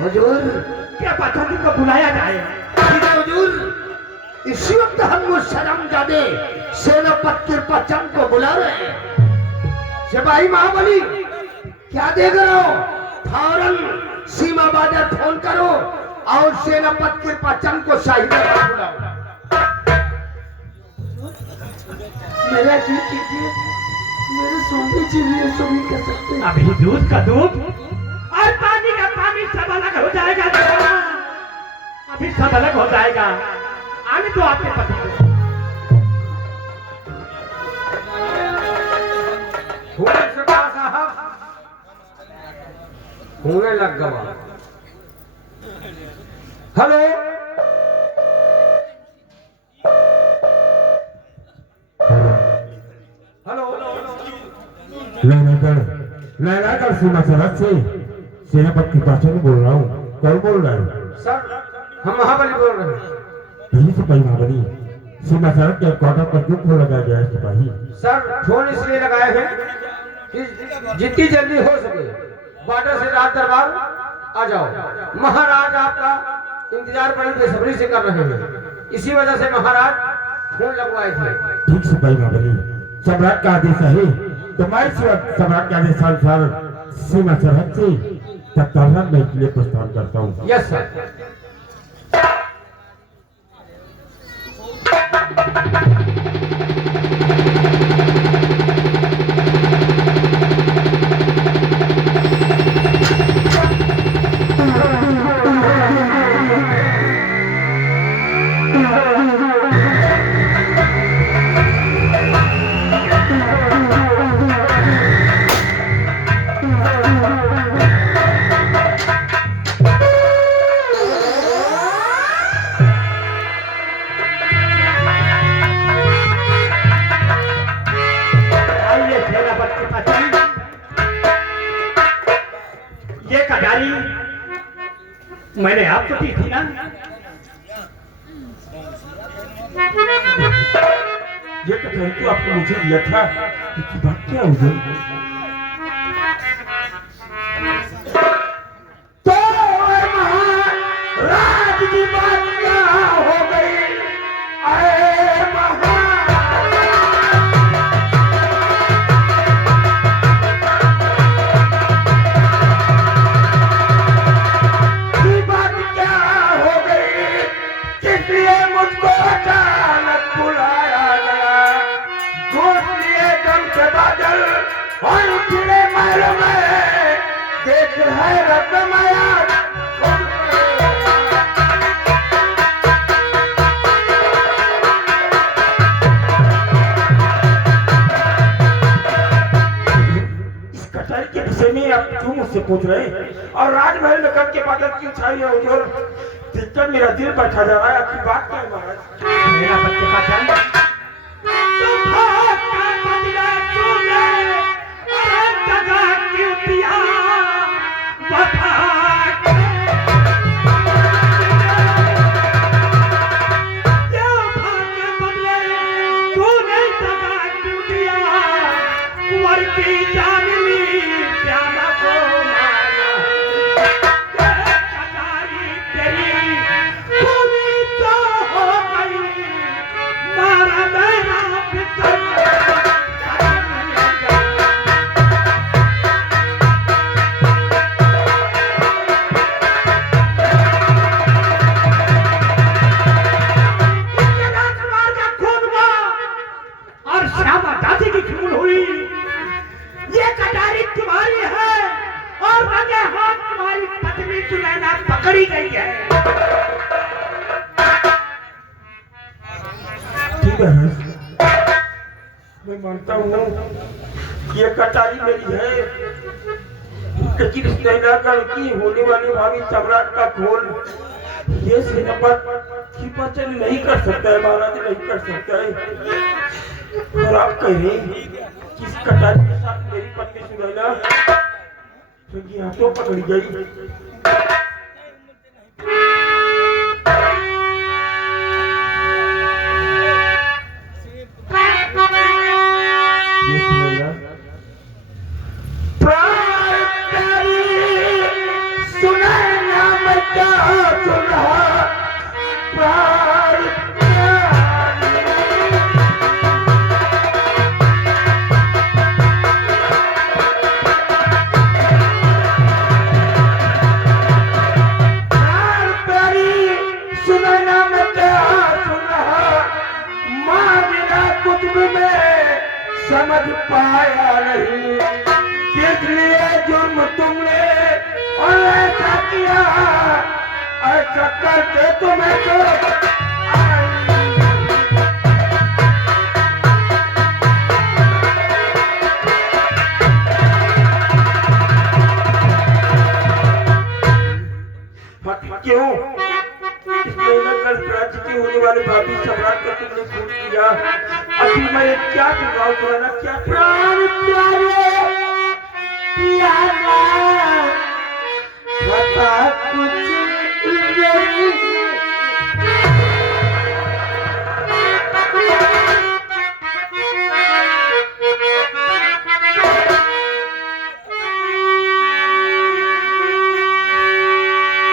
हुजूर क्या पद्धति को बुलाया जाए? ठीक है हुजूर, इसी वक्त हम वो शर्मजादे सेनापति कृपाचंद को बुला रहे हैं। सिपाही महाबली क्या देख रहे हो? फौरन सीमा बाजार फोन करो और सेनापति कृपाचंद को शाही दरबार बुलाओ। मेरा जी कीजिए, मेरे स्वामी जी भी ये सब नहीं कर सकते। अभी दूध का दूध और पानी का पानी सब अलग हो जाएगा। अभी सब अलग हो जाएगा। आने तो आपके पति को। होने लग गवा। हेलो लहराकर सीमा सरहद से सेनापति कृपाचंद बोल रहा हूँ। कौन बोल रहा है? सर, हम महाबली बोल रहे हैं। यही सिपाही महाबली, सीमा सरहद के क्वार्टर पर क्यों फोन लगाया गया है सिपाही? सर, फोन इसलिए लगाए हैं कि जितनी जल्दी हो सके बॉर्डर से राज दरबार आ जाओ। महाराज आपका इंतजार बड़ी बेसब्री से कर रहे हैं, इसी वजह से महाराज फोन लगवाए थे। ठीक सिपाही महाबली, सम्राट का आदेश है तो मैं इस वक्त सम्राट के आदेश अनुसार सीमा सरहद से तत्काल मैं के लिए प्रस्थान करता हूँ। Yes sir. मैंने आपको दी थी ना? ये कटहल तो आपने मुझे दिया था, इसकी बात क्या हुई? तो महाराज की बात क्या हो गई? देख है रत्नमाया इस कटहल के विषय में आप क्यों मुझसे पूछ रहे हैं? और राजमहल में कब के बादल क्यों छाई है हुजूर? देखकर मेरा दिल बैठा जा रहा है। आपकी बात क्या है महाराज? मेरा पति का जन्म पकड़ी गई है। ठीक है, मैं मानता हूँ ये कटारी मेरी है, लेकिन इस नैनागढ़ की होने वाली भावी सम्राट का खोल ये सेनापति कृपाचंद नहीं कर सकता है, महाराज नहीं कर सकता है। और आप कह रहे कि इस कटारी के साथ मेरी पत्नी सुनैना तो हाथों पकड़ी गई। सुनैना सुना प्राण प्यारी सुनैना में क्या सुना मांगना कुछ भी मैं समझ पाया नहीं किस लिए जुर्म तुमने और ऐसा किया ऐसा करके तुम्हें तो क्यों इसलिए न कल राज्य की होने वाले भाभी सम्राट का तुमने खून किया अभी मैं क्या चुनाव कराना क्या प्राण प्यारे प्यारा पता कुछ नहीं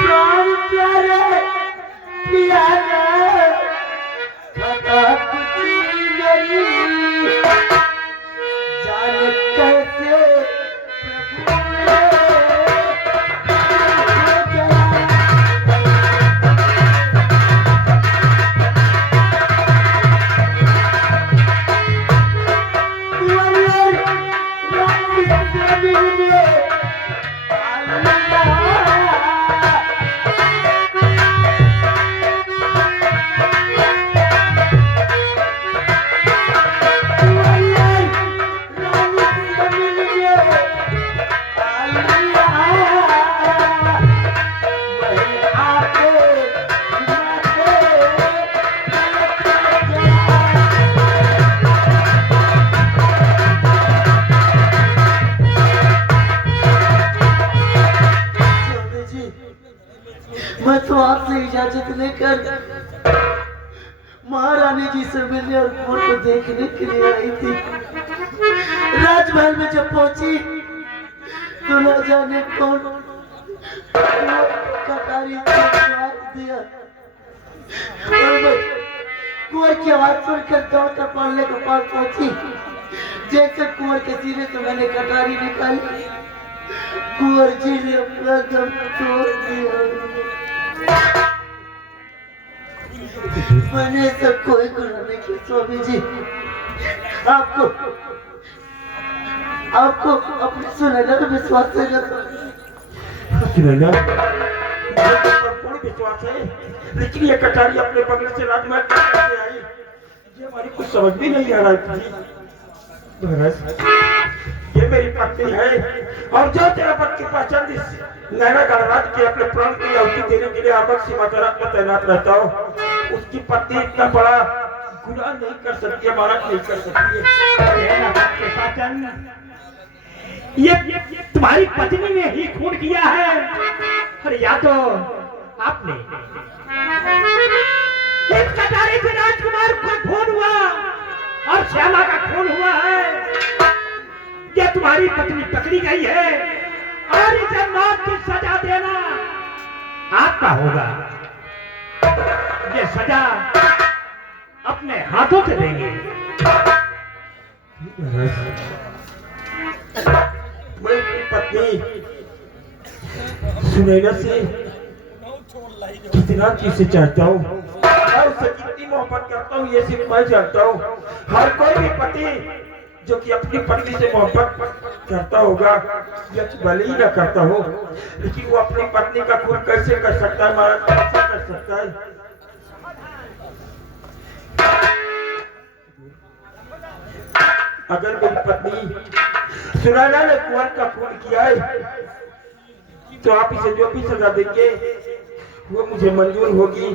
प्राण प्यारे प्यारा पता कुछ नहीं जाने कैसे मैं तो आपसे इजाजत लेकर महारानी जी से मिलने और कुंवर को देखने के लिए आई थी। राजमहल में जब पहुंची तो न जाने कौन कटारी से मार दिया और मैं कुंवर की आवाज सुनकर दौड़कर पालने के पास पहुंची। जैसे कुंवर के सीने से मैंने कटारी निकाली कुंवर जी ने अपना दम तोड़ दिया। मैंने सब कोई गुनाह नहीं किया स्वामी जी। आपको अपनी सुनैना पे विश्वास है ना? सुनैना पूर्ण विश्वास है लेकिन ये कटारी अपने बगल से राजमहल कैसे आई ये हमारी कुछ समझ भी नहीं आ रहा है। ये मेरी पत्नी है और जो तेरा पद की पहचान नैना गणराज के अपने प्राण की आहुति देने के लिए आबक सीमा तरफ में तैनात रहता हो उसकी पत्नी इतना बड़ा गुनाह नहीं कर सकती हमारा नहीं कर सकती ये तुम्हारी पत्नी ने ही खून किया है। अरे या तो आपने इस कटारी से राजकुमार का खून हुआ और श्यामा का खून हुआ है। ये तुम्हारी पत्नी पकड़ी गई है और इसे मौत की सजा देना आपका होगा। ये सजा अपने हाथों से देंगे। मैं अपनी पत्नी सुनैना से कितना चीज चाहता हूँ और उससे कितनी मोहब्बत करता हूँ ये सिर्फ मैं जानता हूँ। हर कोई भी पति जो कि अपनी पत्नी से मोहब्बत करता होगा या भले ही ना करता हो लेकिन वो अपनी पत्नी का खून कैसे कर सकता है महाराज कैसे कर सकता है। अगर मेरी पत्नी सुनैना ने कुंवर का खून किया है तो आप इसे जो भी सजा देंगे वो मुझे मंजूर होगी।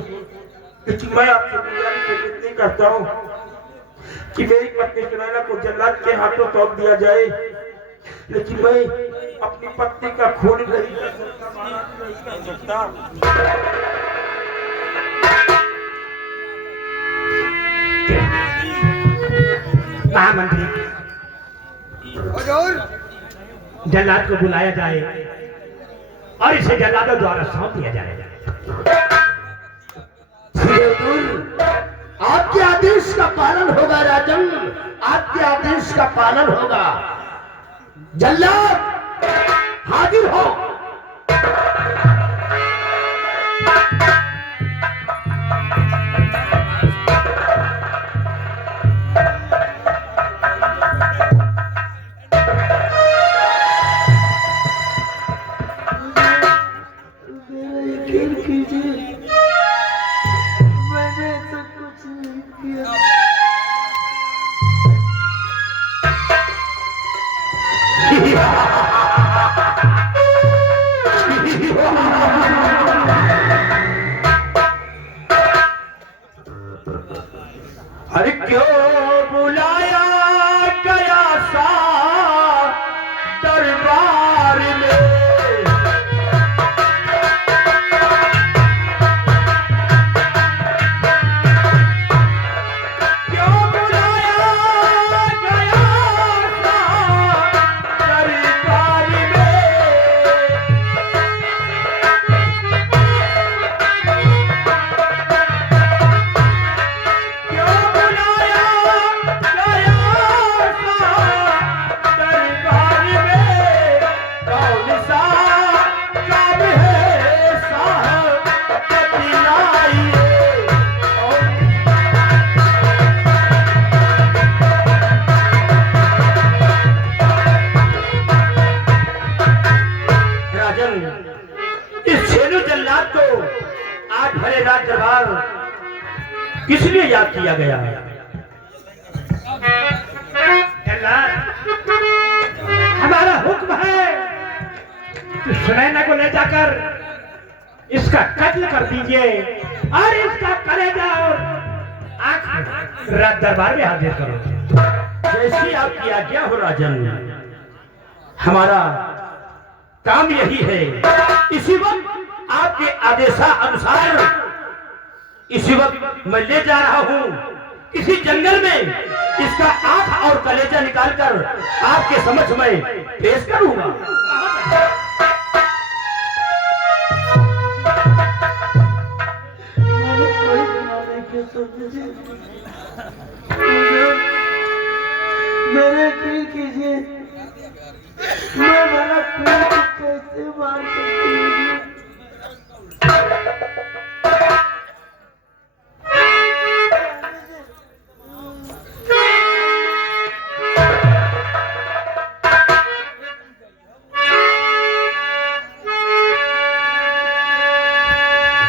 लेकिन मैं आपसे गुजारिश नहीं करता हूँ कि मेरी पत्नी सुनैना को जल्लाद के हाथों सौंप दिया जाए लेकिन मैं अपनी पत्नी का खून नहीं कर सकता महाराज नहीं कर सकता। महामंत्री जल्लाद को बुलाया जाए और इसे जल्लादों द्वारा सौंप दिया जाएगा। आपके आदेश का पालन होगा राजन, आपके आदेश का पालन होगा। जल्लाद हाजिर हो। अरे क्यों बुलाया गया सा दरबार में, क्यों बुलाया गया सा दरबार में, क्यों बुलाया गया सा दरबार में, कौन सा काम है साहब बतलाइए। राजन, इस छेनू जल्लाद को आज भरे राज दरबार किस लिए याद किया गया है? जल्लाद, हमारा हुक्म है कि सुनैना को ले जाकर इसका कत्ल कर दीजिए और इसका कलेजा और आंख राज दरबार में हाजिर करो। जैसी आपकी आज्ञा हो राजन, हमारा काम यही है। इसी वक्त आपके आदेशानुसार इसी वक्त मैं ले जा रहा हूँ किसी जंगल में, इसका आंख और कलेजा निकालकर आपके समक्ष मैं पेश करूंगा। मैंने कोई गुनाह नहीं किया स्वामी जी। मेरे यकीन कीजिए, मैं भला पीर को कैसे मान सकती हूँ?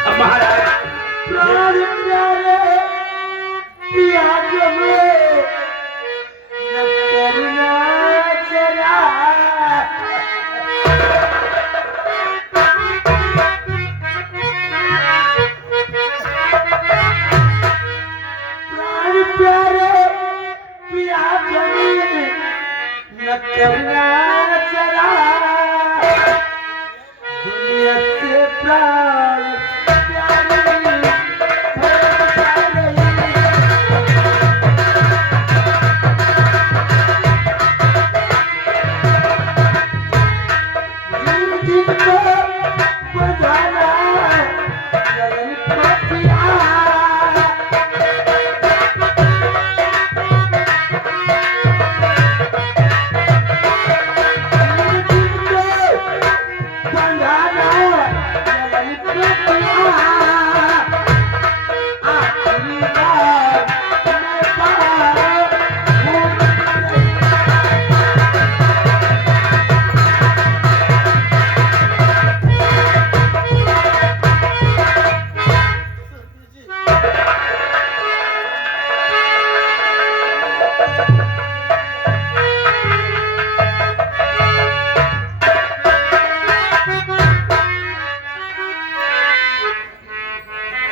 अब महाराज प्यारे प्यारे पिया जो में न करना जरा, प्यारे प्यारे पिया जो में न करना जरा, दुनिया से प्राण प्यारे जिनको बजाना लगन पतिया, जिनको बजाना लगन पतिया, आखिरी बार मैं पाऊं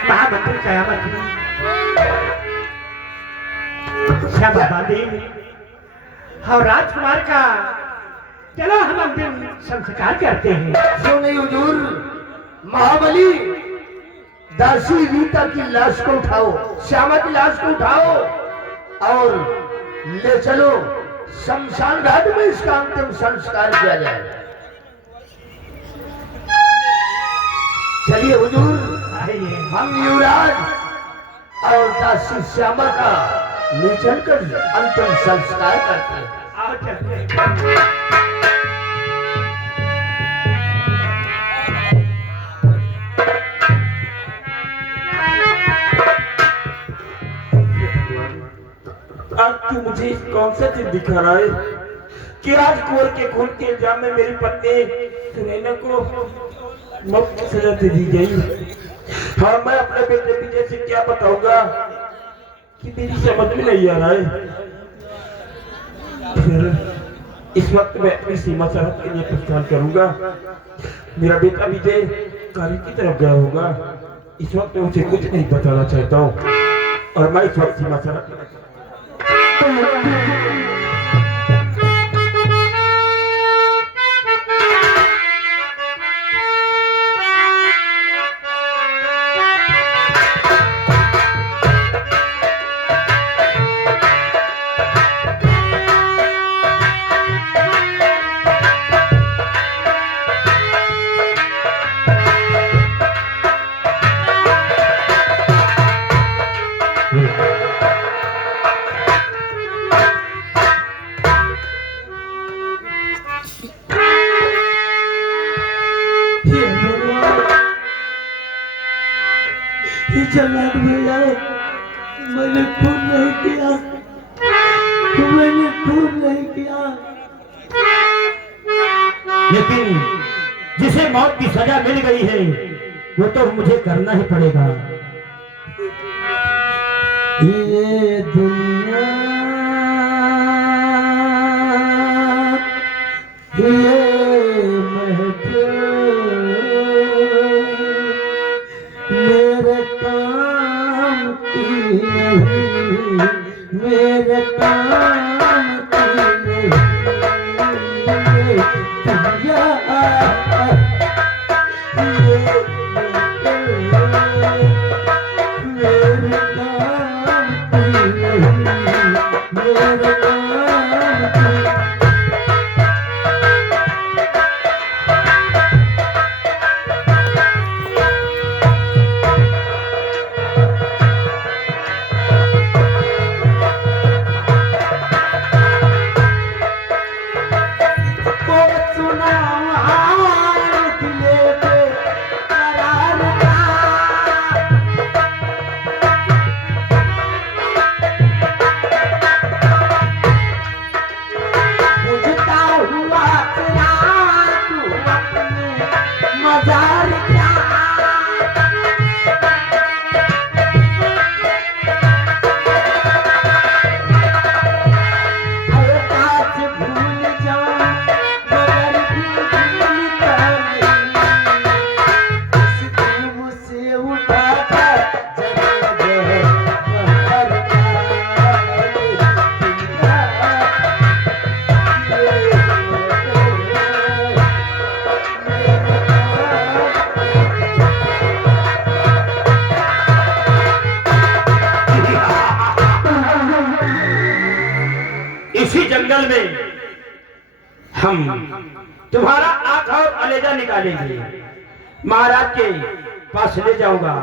महामंत्री कयामत में श्यामा बांधी और राजकुमार का चलो हम अंतिम संस्कार करते हैं। क्यों नहीं हुजूर? महाबली, दासी रीता की लाश को उठाओ, श्यामा की लाश को उठाओ और ले चलो शमशान घाट में इसका अंतिम संस्कार किया जाए। चलिए हुजूर, आइए। हम युवराज और दासी श्यामा का ले चलकर अंतिम संस्कार करते हैं। आओ चलते हैं। आज तू मुझे कौन सा चीज दिखा रहा है कि आज कुंवर के खून के इल्जाम में मेरी पत्नी सुनैना को मौत की सजा दे दी गई। हाँ, मैं अपने बेटे विजय से क्या बताऊंगा कि मेरी समझ में नहीं आ रहा है। फिर इस वक्त मैं अपनी सीमा सरहद के लिए प्रस्थान करूंगा। मेरा बेटा विजय कार्य की तरफ गया होगा। इस वक्त मैं उसे कुछ नहीं बताना चाहता हूँ और मैं इस वक्त सीमा सरहद जल्लाद भैया, मैंने खून नहीं किया, मैंने खून नहीं किया। लेकिन जिसे मौत की सजा मिल गई है वो तो मुझे करना ही पड़ेगा। ये दुनिया, ये महफिल मेरे काम की नहीं, मेरे काम की नहीं। ये दुनिया, ये मेरे काम की नहीं, मेरे काम की। इसी जंगल में हम तुम्हारा आंख और कलेजा निकालेंगे। महाराज के पास ले जाऊंगा,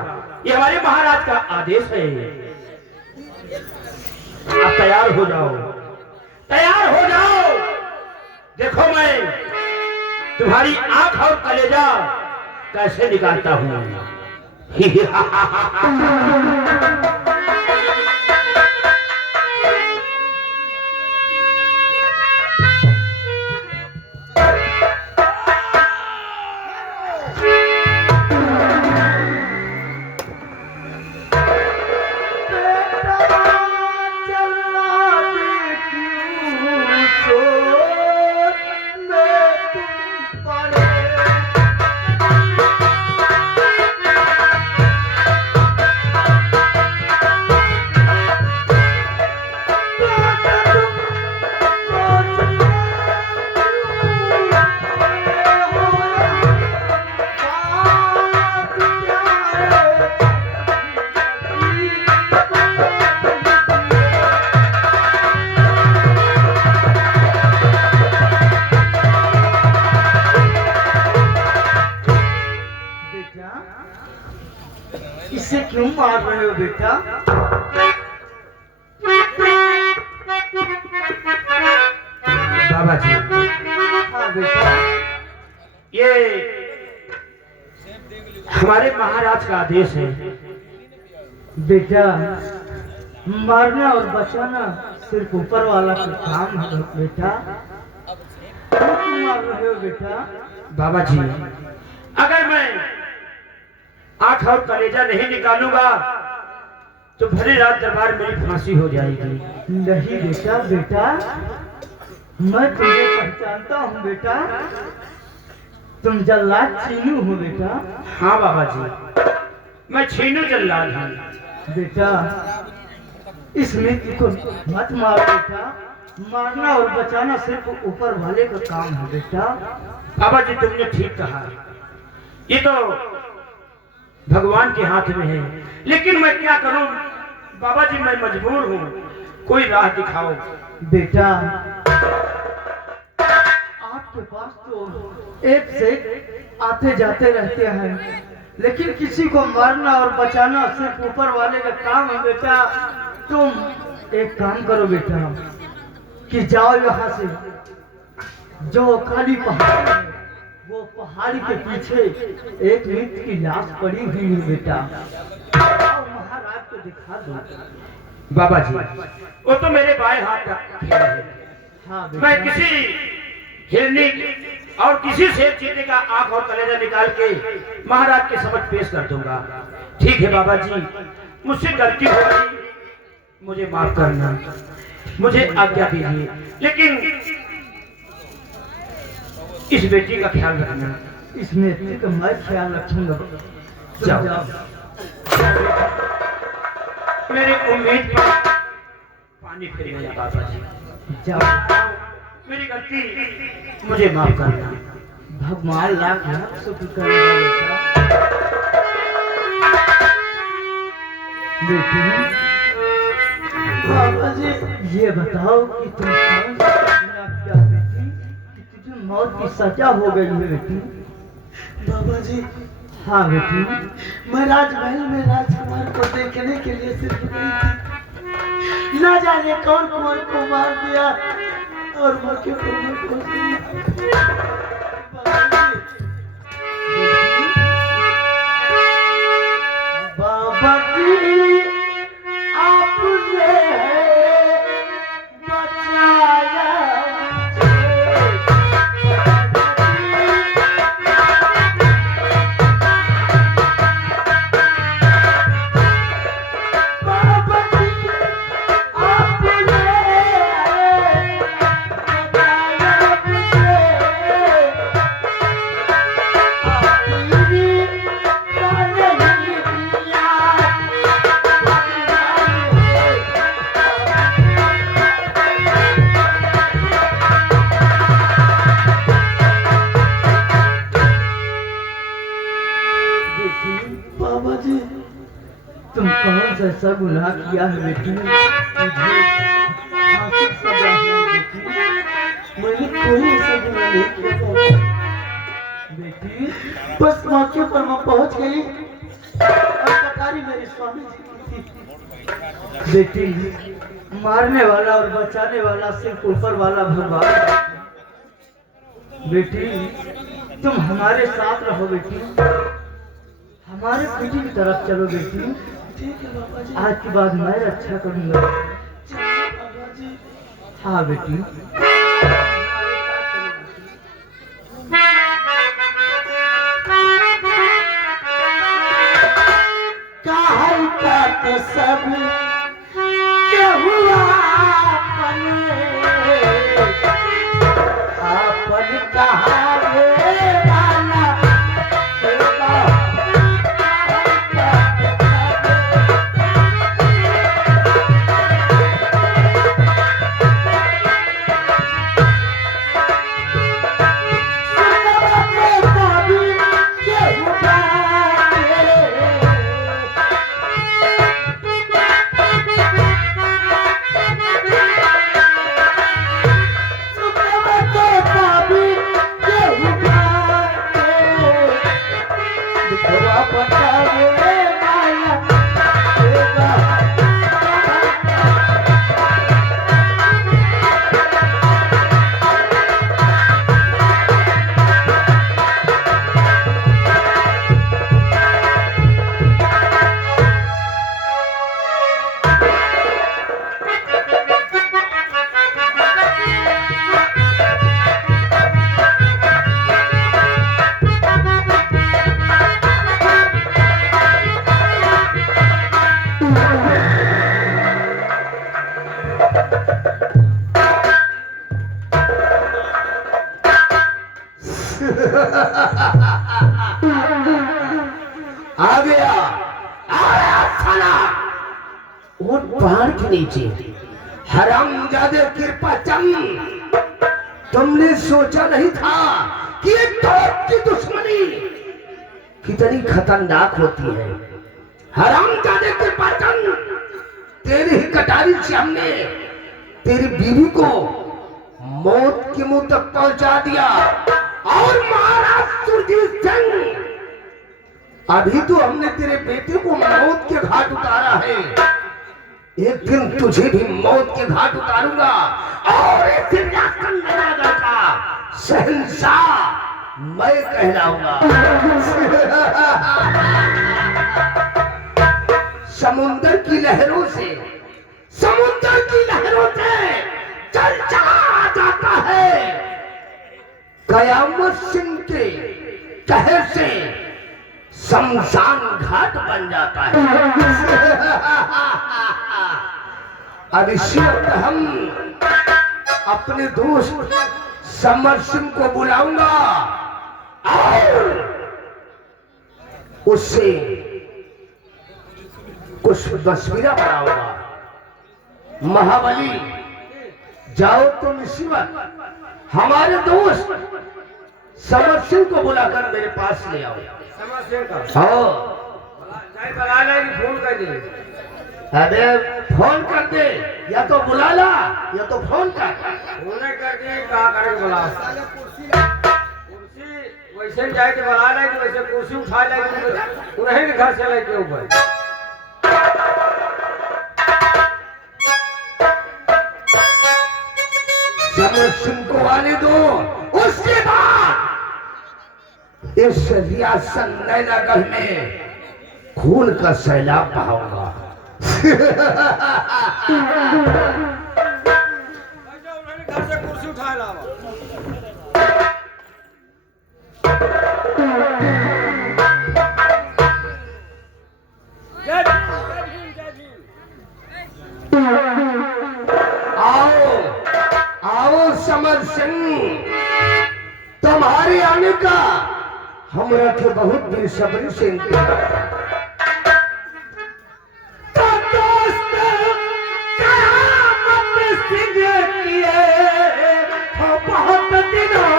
ये हमारे महाराज का आदेश है। आप तैयार हो जाओ, तैयार हो जाओ। देखो मैं तुम्हारी आंख और कलेजा कैसे निकालता हूं। बेटा, इसे क्यों मार रहे हो बेटा? बाबा जी, हाँ बेटा, ये हमारे महाराज का आदेश है। बेटा मारना और बचाना सिर्फ ऊपर वाला का काम है बेटा। क्यों मार रहे हो बेटा? बाबा जी, अगर मैं आंख और कलेजा नहीं निकालूंगा तो भली रात दरबार मेरी फांसी हो जाएगी। नहीं बेटा, बेटा मैं तुम्हें पहचानता हूँ बेटा, तुम जल्लाद छीनू हो बेटा। हाँ बाबा जी, मैं छीनू जल्लाद हूँ। बेटा इस मित्र को मत मारो बेटा, मारना और बचाना सिर्फ ऊपर वाले का काम है बेटा। बाबा जी, तुमने ठीक कहा, ये तो भगवान के हाथ में है, लेकिन मैं क्या करूं बाबा जी, मैं मजबूर हूँ, कोई राह दिखाओ। बेटा आपके पास तो एक से एक आते जाते रहते हैं, लेकिन किसी को मारना और बचाना सिर्फ ऊपर वाले का काम है बेटा। तुम एक काम करो बेटा, कि जाओ यहाँ से, जो काली पहाड़ है वो पहाड़ी के पीछे एक मित्र की लाश पड़ी हुई है बेटा, जाओ महाराज को दिखा दो। बाबा जी, वो तो मेरे बाएं हाथ का खेल है। हाँ मैं बेटा, किसी हिरनी और किसी शेर चीते का आंख और कलेजा निकाल के महाराज के समक्ष पेश कर दूंगा। ठीक है बाबा जी, मुझसे गलती हो गई, मुझे माफ करना, मुझे आज्ञा दीजिए, लेकिन इस बेटी का ख्याल रखना। इस मित्र का मैं ख्याल रखूंगा। जाओ। जाओ। मेरी उम्मीद पर पानी फिर गया बाबा जी, जाओ। मेरी गलती मुझे माफ करना। भगवान लाख लाख शुक्र करेगा बेटा। बेटी बाबा जी, ये बताओ कि तुम कौन सा गुनाह किया बेटी, कि तुझे मौत की सजा हो गई है बेटी? बाबा जी, हाँ बेटी, मैं राजमहल में राजकुमार को देखने के लिए सिर्फ गई थी, ना जाने कौन कुंवर को मार दिया और मौके पर मैं पहुंच गई। बाबा जी आपने बचाया बाबा जी, आपने बाबा जी, तुम कौन सा ऐसा गुनाह किया है बेटी, तुझे फांसी की सजा हुई बेटी? मैंने कोई ऐसा गुनाह नहीं किया बाबा। बेटी बस मौके पर मैं पहुंच गई और कटारी मेरे स्वामी जी की थी। बेटी, मारने वाला और बचाने वाला सिर्फ ऊपर वाला भगवान है। बेटी तुम हमारे साथ रहो बेटी, हमारे पीछे की तरफ चलो बेटी। ठीक है बाबा जी। आज के बाद मैं रक्षा करूंगा। चलिए बाबा जी। हाँ बेटी, काहे का तो सब के हुआ अपन कहावे वाला आ गया साला। उठ पहाड़ के नीचे। हरामजादे कृपा चंद, तुमने सोचा नहीं था कि एक दौर की दुश्मनी कितनी खतरनाक होती है। हरामजादे कृपा चंद, तेरी ही कटारी से हमने तेरी बीवी को मौत के मुंह तक पहुंचा दिया और महाराज सुरजीत सिंह, अभी तो हमने तेरे बेटे को मौत के घाट उतारा है, एक दिन तुझे भी मौत के घाट उतारूंगा और इस नगर का शहंशाह मैं कहलाऊंगा। समुंदर की लहरों से, समुंदर की लहरों से चल चला जाता है, कयामत सिंह के कहर से शमशान घाट बन जाता है। अब इस वक्त हम अपने दोस्त समर सिंह को बुलाऊंगा और उससे कुछ तस्वीरें बनाऊंगा। महाबली, जाओ तुम इसी वक्त हमारे दोस्त समर सिंह को बुलाकर मेरे पास ले आओ। समर सिंह का हाँ, फोन कर दे। अरे फोन कर दे, या तो बुला ला या तो फोन कर। फोन कर दे, कहा करे बुला। कुर्सी वैसे जाए के बुला रहे, वैसे कुर्सी उठा ले, उन्हें के घर चले के ऊपर। समर सिंह को आने दो, उसके बाद इस रियासत नैनागढ़ में खून का सैलाब बहाऊंगा। घर से कुर्सी उठा लावा। आओ आओ समर सिंह, तुम्हारे आने का हमरा के बहुत बेसब्री से इंतजार है। तो दोस्त कयामत सिंह किए हो बहुत दिनों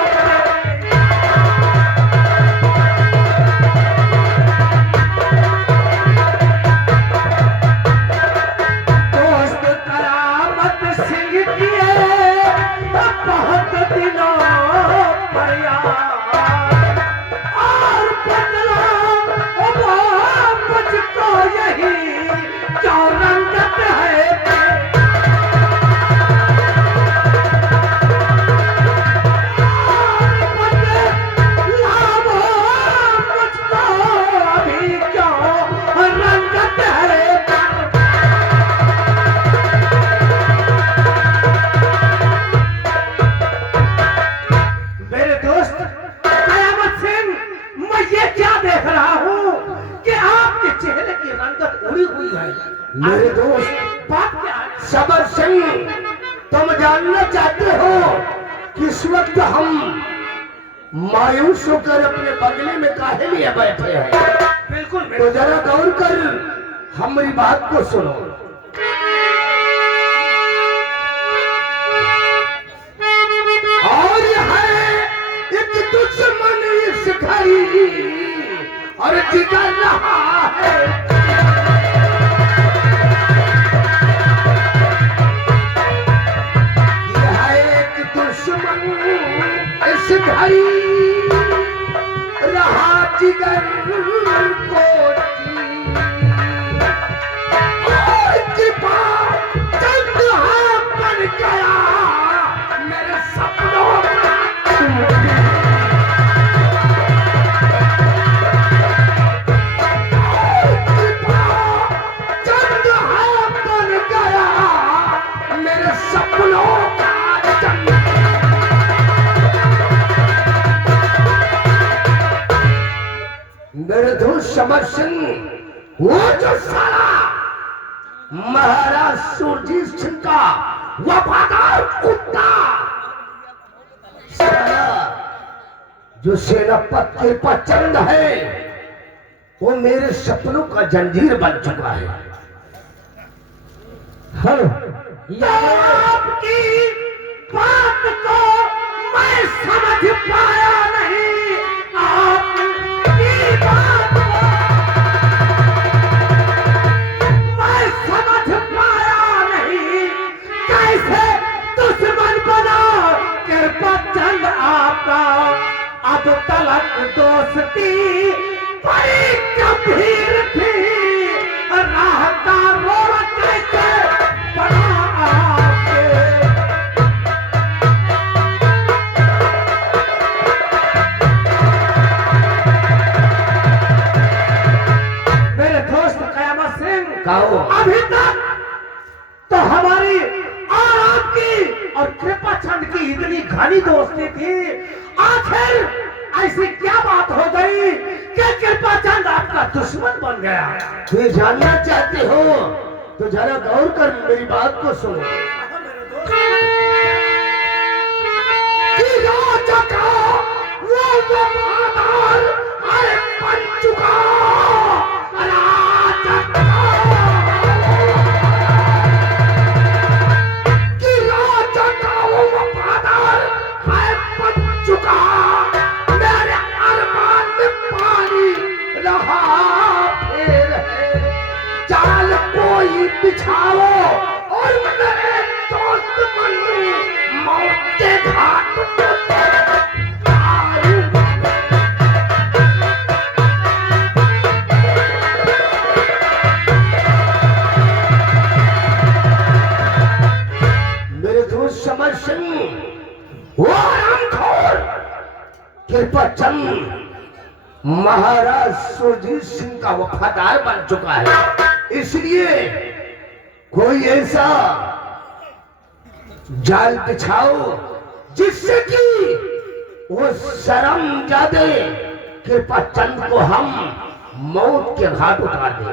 दोस्त कयामत सिंह किए बहुत दिनों पर यार, और बदला वो मुझको यही जो रंगत है। और बदला वो मुझको अभी क्यों रंगत है। मेरे दोस्त कयामत सिंह, मैं ये क्या देख रहा हूँ कि आपके चेहरे की रंगत उड़ी हुई है। मेरे दोस्त बात क्या है? समर सिंह, तुम जानना चाहते हो कि इस वक्त हम मायूस होकर अपने बंगले में काहे लिए बैठे हैं? बिल्कुल तो जरा गौर कर हमारी बात को सुनो। और है एक दुश्मन इस घड़ी और जिगर रहा है। ये है एक दुश्मन इस घड़ी रहा जिगर मेरे दोस्त समर सिंह, वो जो साला महाराज सुरजीत सिंह का वफादार कुत्ता, साला जो सेनापति के पसंद है, वो मेरे सपनों का जंजीर बन चुका है। हेलो, आपकी बात को मैं समझ पाया नहीं, आपकी बात को मैं समझ पाया नहीं, कैसे दुश्मन बना कृपा चंद आपका, अब तलक दोस्ती बड़ी गंभीर थी, राहता रोड़ा कैसे बना आपके। मेरे दोस्त कयामत सिंह, कहो। अभी तक तो हमारी और आपकी और कृपा चंद की इतनी घनी दोस्ती थी, आखिर ऐसी क्या बात हो गई कि कृपा चंद आपका दुश्मन बन गया। तुम जानना चाहते हो तो जरा गौर कर मेरी बात को सुनो। कि राजक वो वफादार अरे बन चुका, राजक कि राजक वो वफादार है बन चुका, मेरे अरमान में पानी रहा फिर है, जाल कोई बिछाओ और मेरे दोस्त बनो, मौत के घाट पे तारू। मेरे दोस्त समर सिंह, वो रामखोर कृपा चंद महाराज सुरजीत सिंह का वफादार बन चुका है, इसलिए कोई ऐसा जाल बिछाओ जिससे कि वो शर्म जादे कृपा चंद को हम मौत के घाट उतार दे।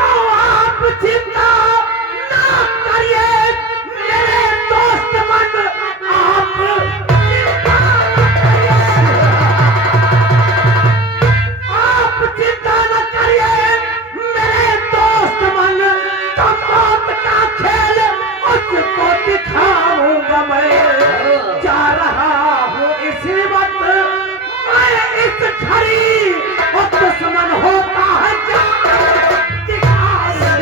आप चिंता ना करिए मेरे दोस्त मन, आप चिंता न करिए, आप चिंता न करिए मेरे दोस्त मन, तो मौत का खेल उसको दिखाऊंगा मैं, जा रहा हूँ इसी वक्त मैं इस घड़ी, वो दुश्मन होता है क्या दिखाऊंगा।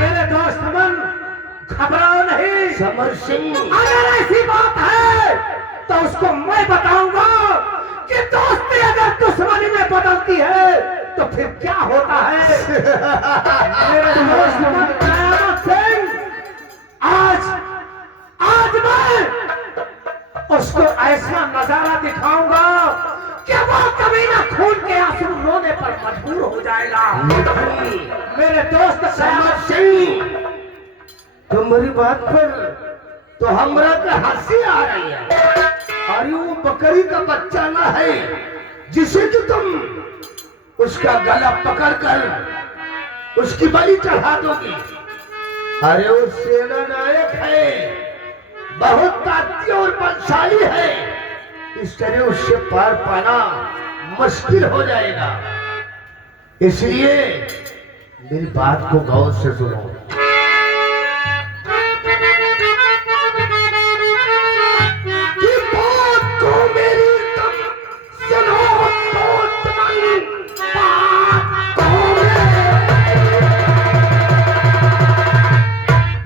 मेरे दोस्त मन, घबराओ नहीं, समर सिंह, अगर ऐसी बात है तो उसको मैं बताऊंगा कि दोस्ती अगर दुश्मनी में बदलती है तो फिर क्या होता है। मेरे दोस्त मन कयामत सिंह, आज मैं उसको ऐसा नजारा दिखाऊंगा कि वो कभी ना खून के आंसू रोने पर मजबूर हो जाएगा। मेरे दोस्त समर सिंह, तुम्हारी बात पर तो हमरा के हंसी आ रही है। अरे वो बकरी का बच्चा ना है जिसे कि तुम उसका गला पकड़कर उसकी बलि चढ़ा दोगी। अरे वो सेना नायक है, बहुत ताकती और बलशाली है, इस तरह उससे पार पाना मुश्किल हो जाएगा। इसलिए मेरी बात को गौर से सुनो। कि बात को मेरी तुम सुनो दोस्त मन, बात को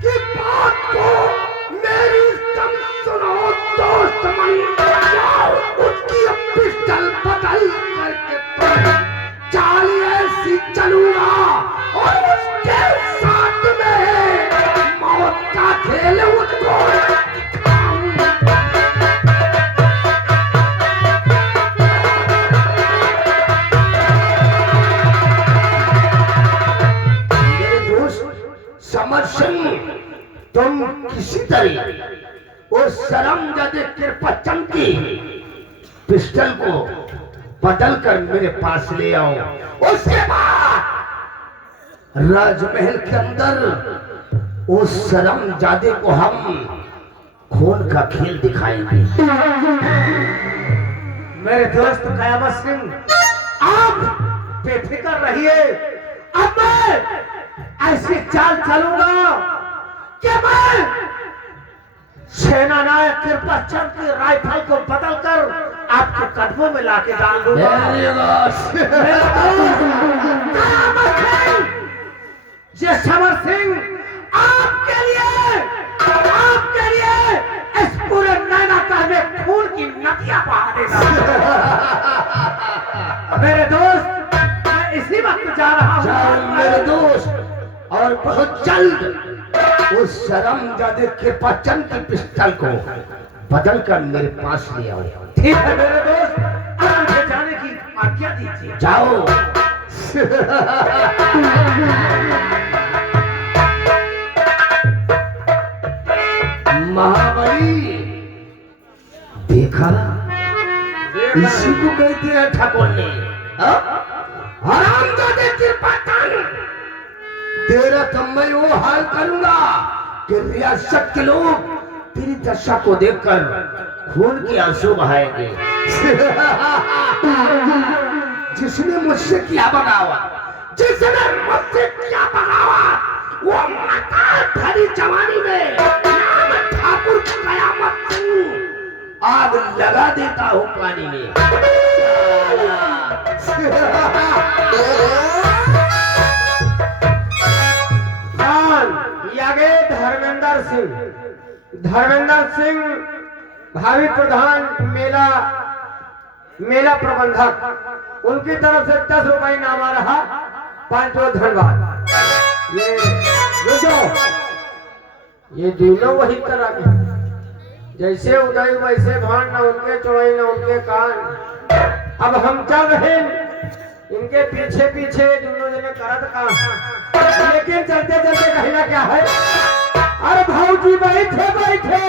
कि बात को मेरी तुम सुनो दोस्त मन, उसकी पिस्टल बदल करके चाल ऐसी चलूंगा और उसके साथ तुम किसी तरह उस शर्मजादे कृपाचंद की पिस्टल को बदल कर मेरे पास ले आओ। उसके बाद राजमहल के अंदर उस शर्मजादे को हम खून का खेल दिखाएंगे। मेरे दोस्त कयामत सिंह, आप बेफिक्र रहिए। अब मैं ऐसी चाल चलूंगा कि मैं सेना नायक कृपाचंद की राइफल को बदलकर आपके कदमों में लाके डाल दूंगा। मेरे दोस्त कयामत सिंह, ये समर सिंह आपके लिए इस पूरे नैनाताल में खून की नदियां बहा देगा। मेरे दोस्त, मैं इसी वक्त जा रहा हूँ। मेरे दोस्त, और बहुत जल्द उस शर्मजादे कृपाचंद की पिस्टल को बदल कर मेरे पास ले आओ। ठीक है मेरे दोस्त, अब मुझे जाने की आज्ञा दीजिए। जाओ। महाबली, देखा इसी को कहते हैं ठाकुर ने। हरामजादे कृपाचंद, तेरा तो मैं वो हाल करूंगा कि रियासत के लोग तेरी दशा को देखकर खून के आंसू बहाएंगे। जिसने मुझसे किया बगावत, वो मकान भरी जवानी में नाम ठाकुर कयामत सिंह आग लगा देता हूँ पानी में। आगे धर्मेंद्र सिंह भावी प्रधान मेला प्रबंधक, उनकी तरफ से 10 रुपए इनाम आ रहा। 5 धन्यवाद। ये दोनों वही तरह के, जैसे उदय वैसे भान, न उनके चौड़ाई न उनके कान। अब हम चल रहे इनके पीछे पीछे, दोनों जने करत का, लेकिन चलते चलते कहना क्या है, अरे भाऊजी बैठे बैठे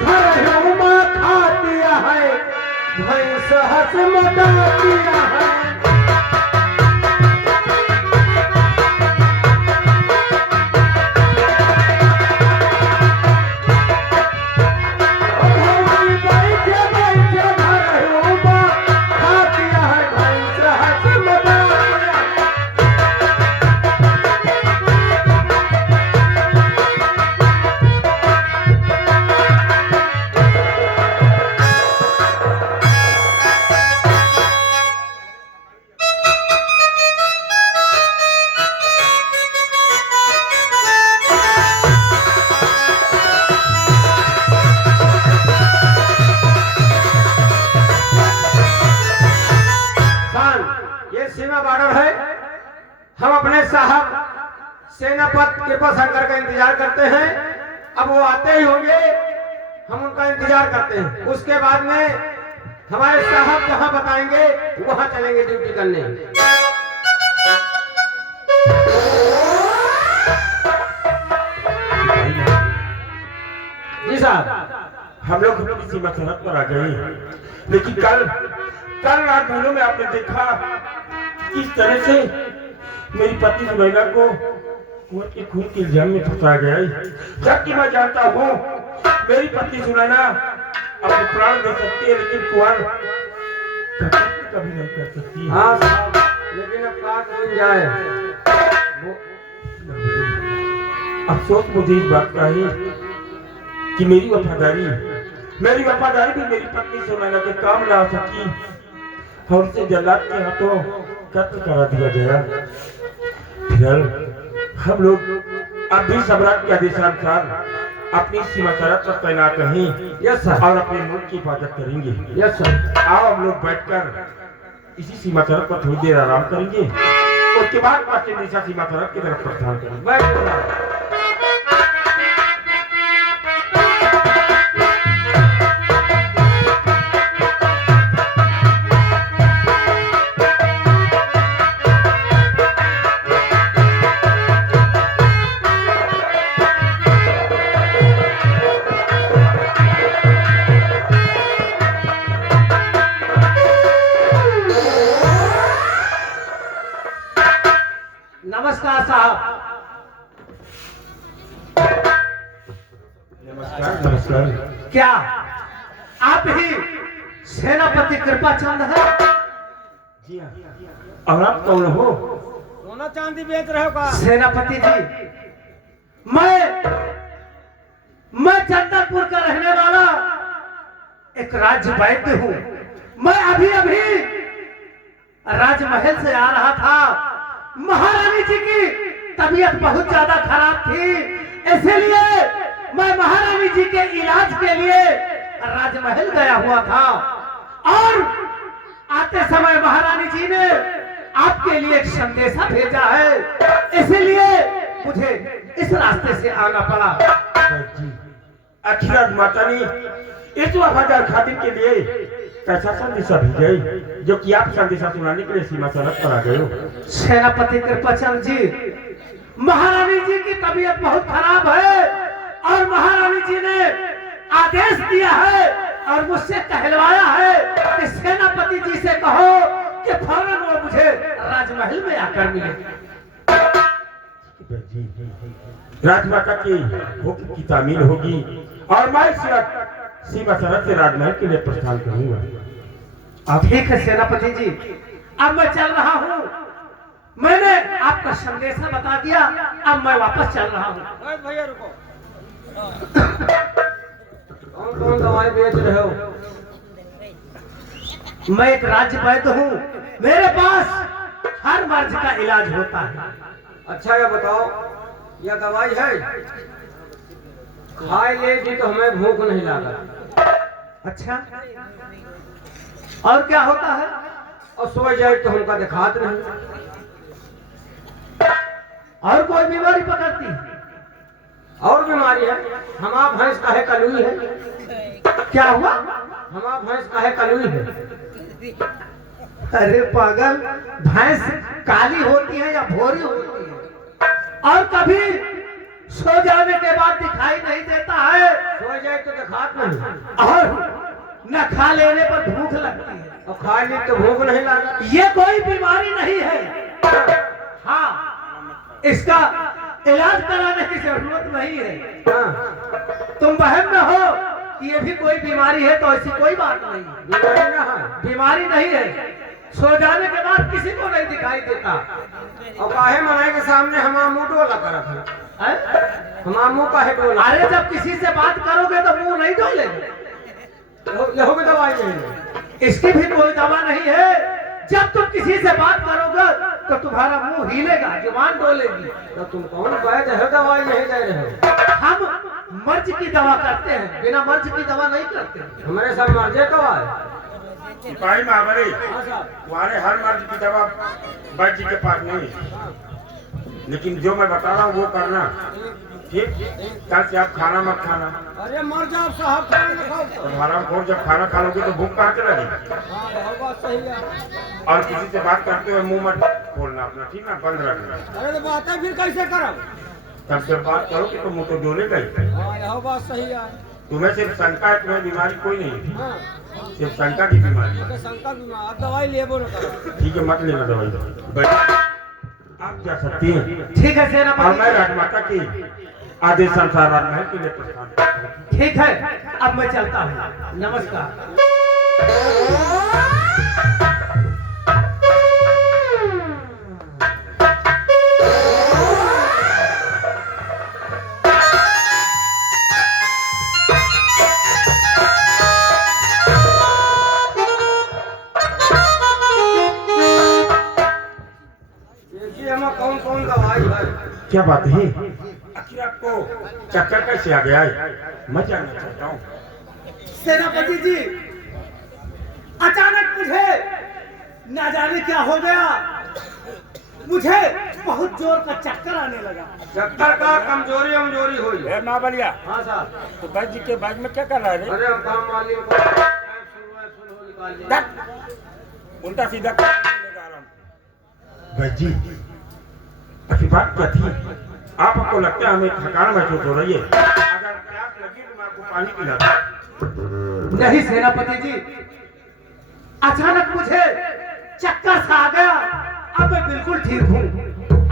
घर माँ खा दिया है, भैंस हंस मचा दिया है। सेनापति कृपा शंकर का इंतजार करते हैं। अब वो आते ही होंगे, हम उनका इंतजार करते हैं। उसके बाद में हमारे साहब जहां बताएंगे वहां चलेंगे ड्यूटी करने। जी साहब, हम लोग की सीमा सरहद पर आ गए, लेकिन कल रात महलों में आपने देखा किस तरह से मेरी पत्नी सुनैना को कुंवर के खून के इल्जाम में फंसा गया। जबकि मैं जानता हूँ मेरी पत्नी सुनैना अपने प्राण दे सकती है, लेकिन कुंवर कभी नहीं कर सकती। हाँ साहब, लेकिन अब बात बन जाए। अफसोस मुझे इस बात का है कि मेरी वफादारी भी मेरी पत्नी सुनैना के काम ना आ सकी और उसे जल्लाद के हाथों कत्ल करा दिया गया। फिर हम लोग अब भी सम्राट के आदेशानुसार अपनी सीमा सरहद पर तैनात रहें। Yes sir. और अपने मुल्क की हिफाजत करेंगे। Yes sir. आओ हम लोग बैठकर इसी सीमा सरहद पर थोड़ी देर आराम करेंगे, उसके बाद पश्चिम दिशा सीमा सरहद की तरफ प्रस्थान करेंगे। नमस्कार नमस्कार। क्या आप ही सेनापति कृपाचंद है? जी हाँ। और आप कौन हो? सोना चांदी बेच रहे हो का? सेनापति जी, मैं चंदनपुर का रहने वाला एक राज्य वैद्य हूँ। मैं अभी अभी राजमहल से आ रहा था। महारानी जी की तबीयत बहुत ज्यादा खराब थी, इसलिए मैं महारानी जी के इलाज के लिए राजमहल गया हुआ था और आते समय महारानी जी ने आपके लिए एक संदेशा भेजा है, इसलिए मुझे इस रास्ते से आना पड़ा। अखिराज माता ने इस वफादार खातिर के लिए कैसा संदेशा भेजा जो कि आप संदेशा सुनाने के लिए सीमा सरहद पर आ गए हो? सेनापति कृपाचंद जी, महारानी जी की तबीयत बहुत खराब है और महारानी जी ने आदेश दिया है और मुझसे कहलवाया है कि सेनापति जी से कहो कि फौरन वो मुझे राजमहल में आकर मिले। राजमाता की हुक्म की तामील होगी और मैं इस वक्त सीमा सरहद से राजमहल के लिए प्रस्थान करूंगा। ठीक है सेनापति जी, अब मैं चल रहा हूँ। मैंने आपका संदेशा बता दिया, अब मैं वापस चल रहा हूँ। भैया रुको, कौन कौन दवाई बेच रहे हो? मैं एक राज्य वैद्य हूँ, मेरे पास हर मर्ज का इलाज होता है। अच्छा ये बताओ, यह दवाई है खाए लेगी तो हमें भूख नहीं लागत। अच्छा, और क्या होता है? और सो जाए तो हमका दिखात नहीं। और कोई बीमारी पकड़ती है? और बीमारी है, हमारा भैंस काहे कलुई है? क्या हुआ? हमारा भैंस काहे कलुई है? अरे पागल, भैंस काली होती है या भोरी होती है? और कभी सो जाने के बाद दिखाई नहीं देता है सो जाए तो दिखात नहीं, और न खा लेने पर भूख लगती है। और खा ली तो भूख नहीं लागत। ये कोई बीमारी नहीं है। हाँ, इसका इलाज कराने की जरूरत नहीं है। हाँ, तुम वहम में हो कि ये भी कोई बीमारी है, तो ऐसी कोई बात नहीं। बीमारी ना है। बीमारी नहीं है, सो जाने के बाद किसी को नहीं दिखाई देता। और काहे मनाए के सामने हमारा मुंह डोला करत है? है? हमारा मुंह काहे डोला? अरे जब किसी से बात करोगे तो मुंह नहीं डोलेगे। यहो की दवाई नहीं है। इसकी भी कोई दवा नहीं है। जब तुम किसी से बात करोगे तो तुम्हारा मुंह हिलेगा, जुबान डोलेगी। तो तुम कौन वैद्य है, दवाई नहीं दे रहे हो? हम मर्ज की दवा करते हैं, बिना मर्ज की दवा नहीं करते। हमारे सब मर्जे दवा है। सिपाही महाबली, हाँ साहब, तुम्हारे हर मर्ज की दवा वैद्य जी के पास नहीं है, लेकिन जो मैं बता रहा हूँ वो करना, ठीक? कल से आप खाना मत खाना। अरे मर जाओ साहब, खाना न खाओ तो। तुम्हारा और जब खाना खा लोगे तो भूख कहाँ से लगेगी? हाँ, यह बात सही है। और किसी से बात करते हुए मुंह मत खोलना अपना, ठीक ना? बंद रखना। अरे तो बातें फिर कैसे करब? तब जब बात करोगे तो मुंह तो डोलेगा ही। हाँ, यह बात सही है। तुम्हें सिर्फ शंका है, तुम्हें बीमारी कोई नहीं है, हाँ, सिर्फ शंका की बीमारी है। तो शंका बीमार, आप दवाई लेबो न करो। ठीक है, मत लेना दवाई। आप जा सकती हैं ठीक है और मैं सेनापति, राजमाता की आदेश अनुसार राजमहल के लिए प्रस्थान करता हूं। ठीक है, अब मैं चलता हूँ। नमस्कार। देखिए हमें कौन कौन दवाई है। क्या बात है? आखिर आपको चक्कर कैसे आ गया है? मैं जानना चाहता हूँ। सेनापति जी, अचानक मुझे ना जाने क्या हो गया, मुझे बहुत जोर का चक्कर आने लगा। चक्कर का कमजोरी अमजोरी हुई। माँ बलिया, हाँ साहब, तो वैद्य जी के बैग में क्या कर रहा है? अरे हम काम वाली को उल्टा सीधा वैद्य जी, आखिर बात क्या थी? आपको लगता है हमें थकान महसूस हो रही है? अगर प्यास लगी तो मैं आपको पानी पिलाता। नहीं सेनापति जी, अचानक मुझे चक्कर सा आ गया। अब मैं बिल्कुल ठीक हूँ।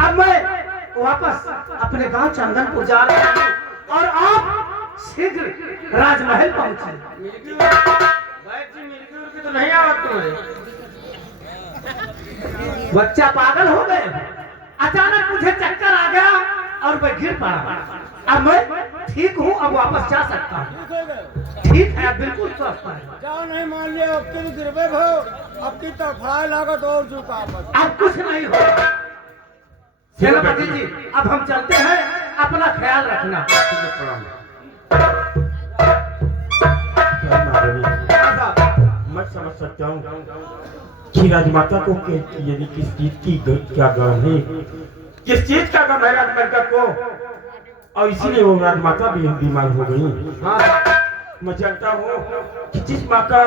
अब मैं वापस अपने गांव चंदनपुर जा रहा हूँ और आप शीघ्र राजमहल पहुंचे। तो नहीं आवत तुम्हारे बच्चा पागल हो गए। अचानक मुझे चक्कर आ गया और मैं गिर पड़ा। अब मैं ठीक हूँ, अब वापस जा सकता हूँ। ठीक है, अब बिल्कुल स्वस्थ है। जाओ नहीं मान लिया अब की गिरबे भो अब की तड़फड़ाए लागत और चुका अब कुछ नहीं होगा। सेनापति जी, अब हम चलते हैं, अपना ख्याल रखना। मैं समझ सकता हूँ कि राजमाता को यदि किस चीज की क्या गम है, किस चीज का गम है राजमाता को, और इसीलिए वो राजमाता भी बीमार हो गई। हाँ, मैं जानता हूँ कि जिस माँ का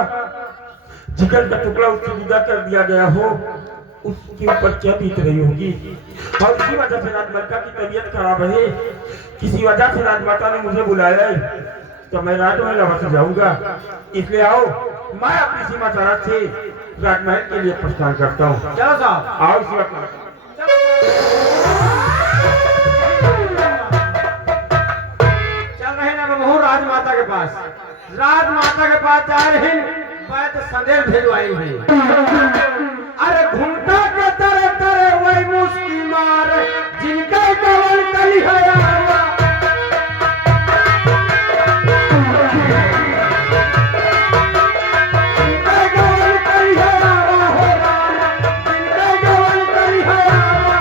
जिगर का टुकड़ा उससे जुदा कर दिया गया हो, उसके ऊपर क्या बीत रही होगी। और इसी वजह से राजमाता की तबीयत खराब है। किसी वजह से राजमाता ने मुझे बुलाया है, तो मैं राजमहल अवश्य जाऊंगा। इसलिए आओ, मैं अपनी सीमा सरहद से राजमहल के लिए प्रस्थान करता हूँ। चलो साहब, आओ इसी वक्त। चल रहे ना बहू राजमाता के पास। राजमाता के पास जा रहे हैं, मैं तो संदेश भेजवाई है। अरे घूमता के तरह तरह वही मुस्की मार, जिनका कवल कली है आवा। जिनका कवल कली है आवा हो रामा, जिनका कवल कली है आवा।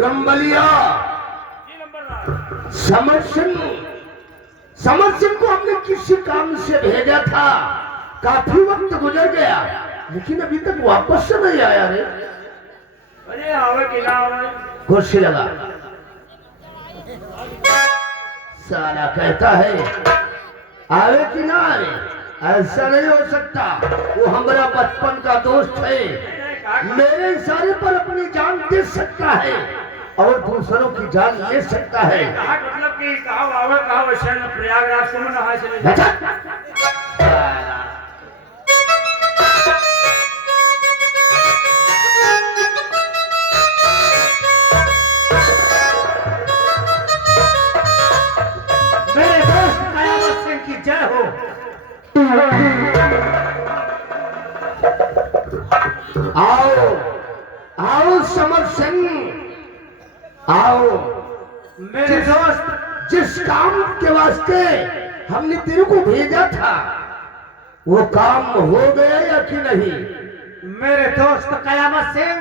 रंबलिया समर सिंह को हमने किसी काम से भेजा था। काफी वक्त गुजर गया, लेकिन अभी तक वापस से नहीं आया रे। अरे आवे कि ना आवे, खुशी लगा। साला कहता है आवे कि ना आवे, ऐसा नहीं हो सकता। वो हमारा बचपन का दोस्त है, मेरे इशारे पर अपनी जान दे सकता है और दूसरों की जान ले सकता है। मतलब कि कहा आवे कहा वैसे प्रयागराज से मन नहा चले। मेरे दोस्त कयामत सिंह की जय हो। आओ आओ समर सिंह, आओ। मेरे दोस्त, जिस काम के वास्ते हमने तेरे को भेजा था, वो काम हो गया या कि नहीं? मेरे दोस्त कयामत सिंह,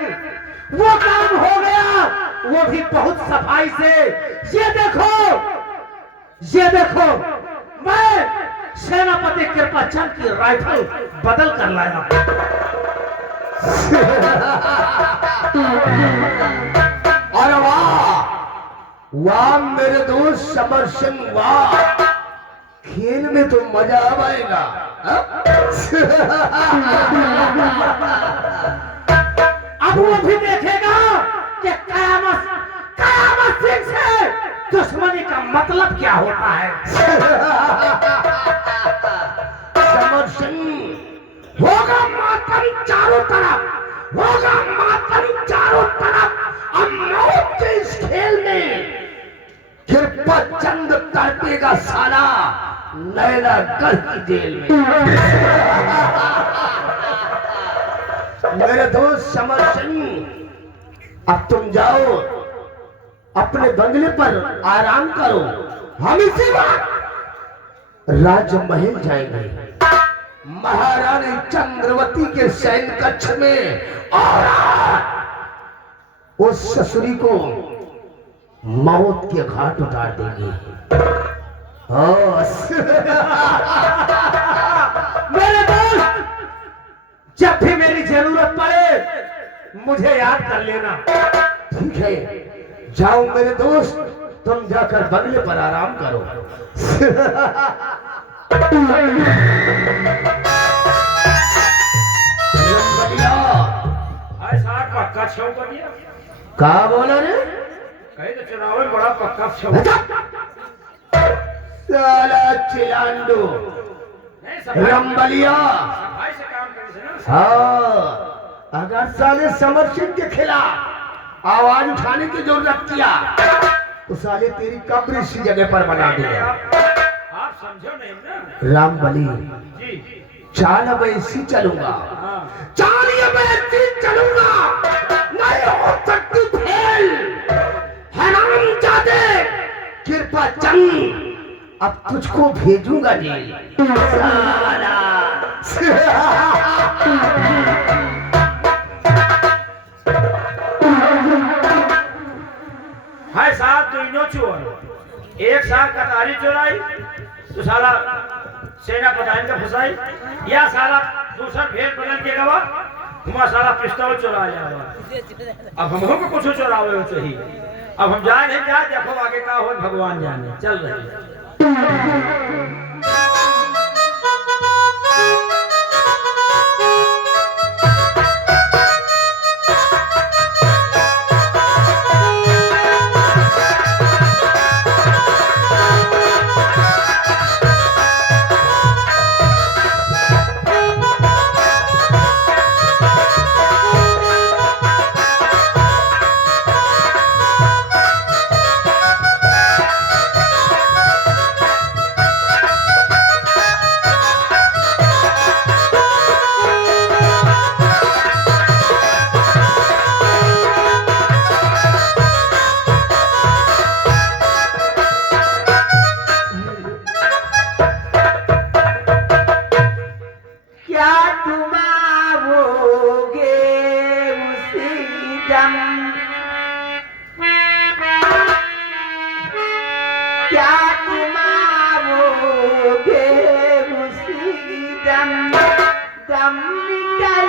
वो काम हो गया, वो भी बहुत सफाई से। ये देखो, ये देखो, मैं सेनापति कृपाचंद की राइफल बदल कर लाया। अरे वाह वाह मेरे दोस्त समर सिंह, वाह। खेल में तो मजा आएगा। अब वो भी देखेगा कि कयामत सिंह से दुश्मनी का मतलब क्या होता है। समर सिंह होगा मातम चारों तरफ, होगा मातम चारों तरफ। अब मौत के इस खेल में कृपाचंद तड़पेगा साला नैनागढ़ की जेल में। मेरे दोस्त समर सिंह, अब तुम जाओ अपने बंगले पर आराम करो। हम इसी वक्त राजमहल जाएंगे, महारानी चंद्रवती के सैन्य कक्ष में। और उस ससुरी को मौत के घाट उतार देंगे। मेरे दोस्त, जब भी मेरी जरूरत पड़े मुझे याद कर लेना। ठीक है, जाओ मेरे दोस्त, तुम जाकर बंगले पर आराम करो। पक्का छो कर दिया। कहा बोला रे? कहे तो चुनाव बड़ा पक्का छो। साला चिलांडू रंबलिया। सफाई से काम करे ना। हाँ, अगर साले समर सिंह के खिलाफ आवाज उठाने की जरूरत किया तो साले तेरी कब्र इसी जगह पर बना देगा। आप समझो नहीं ना। रामबली, जी चाल अब ऐसी चलूंगा, चाल ये मैं ऐसी चलूंगा, नहीं हो सकती फेल। हरामजादे कृपा चंद, अब तुझको भेजूंगा जेल। साला भाई साहब दोनों चोर, एक साल कटारी चुराई तो साला सेना पटाइन का फंसाई, या साला दूसरा भेड़ बदल के गवा हुआ साला पिस्तौल चुरा जावा। अब हम को कुछ चुरावे हो चाहिए। अब हम जाए नहीं जाए, देखो आगे का हो भगवान जाने। चल रही है। क्या तुम आओगे उसी दम, दम निकल जाएगा। क्या तुम आओगे उसी दम, दम निकल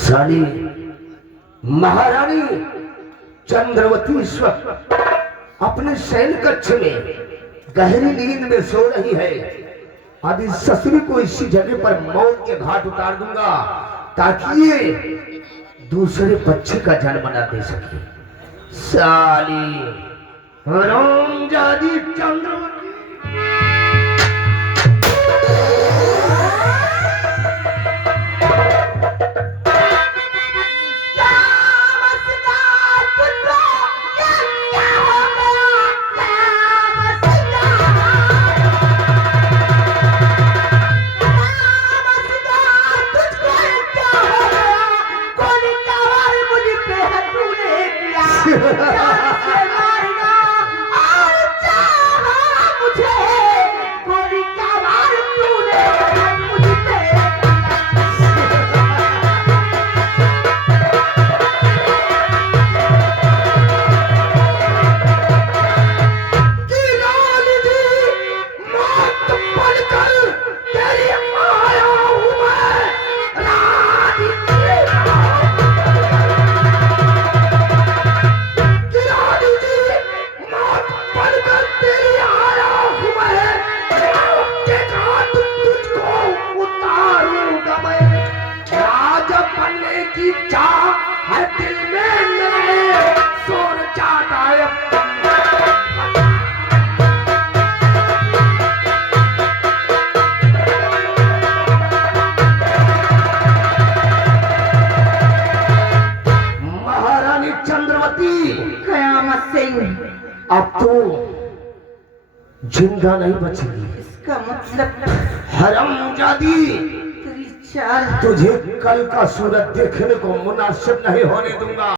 साली महारानी चंद्रवतीश्वर अपने शयन कक्ष में गहरी नींद में सो रही है। अब इस ससुरी को इसी जगह पर मौत के घाट उतार दूंगा ताकि ये दूसरे बच्चे का जन्म न दे सके। साली हरामजादी चंद्रवती। जान से मारना और चाहा मुझे गोली का वार तूने मुझ पे कि लाल जी मौत पलकर तेरी आया हूँ मैं राज की कि लाल जी मौत पलकर तेरी आया हूँ मैं के हाथ तुझको उतारूंगा मैं राज बनने की चाह है दिल में मेरे सोर जाता है महारानी चंद्रवती कयामत सिंह अब तो जिंदा नहीं बचेगी इसका मतलब हरामजादी तेरी चाल तुझे कल का सूरज देखने को मुनासिब नहीं होने दूंगा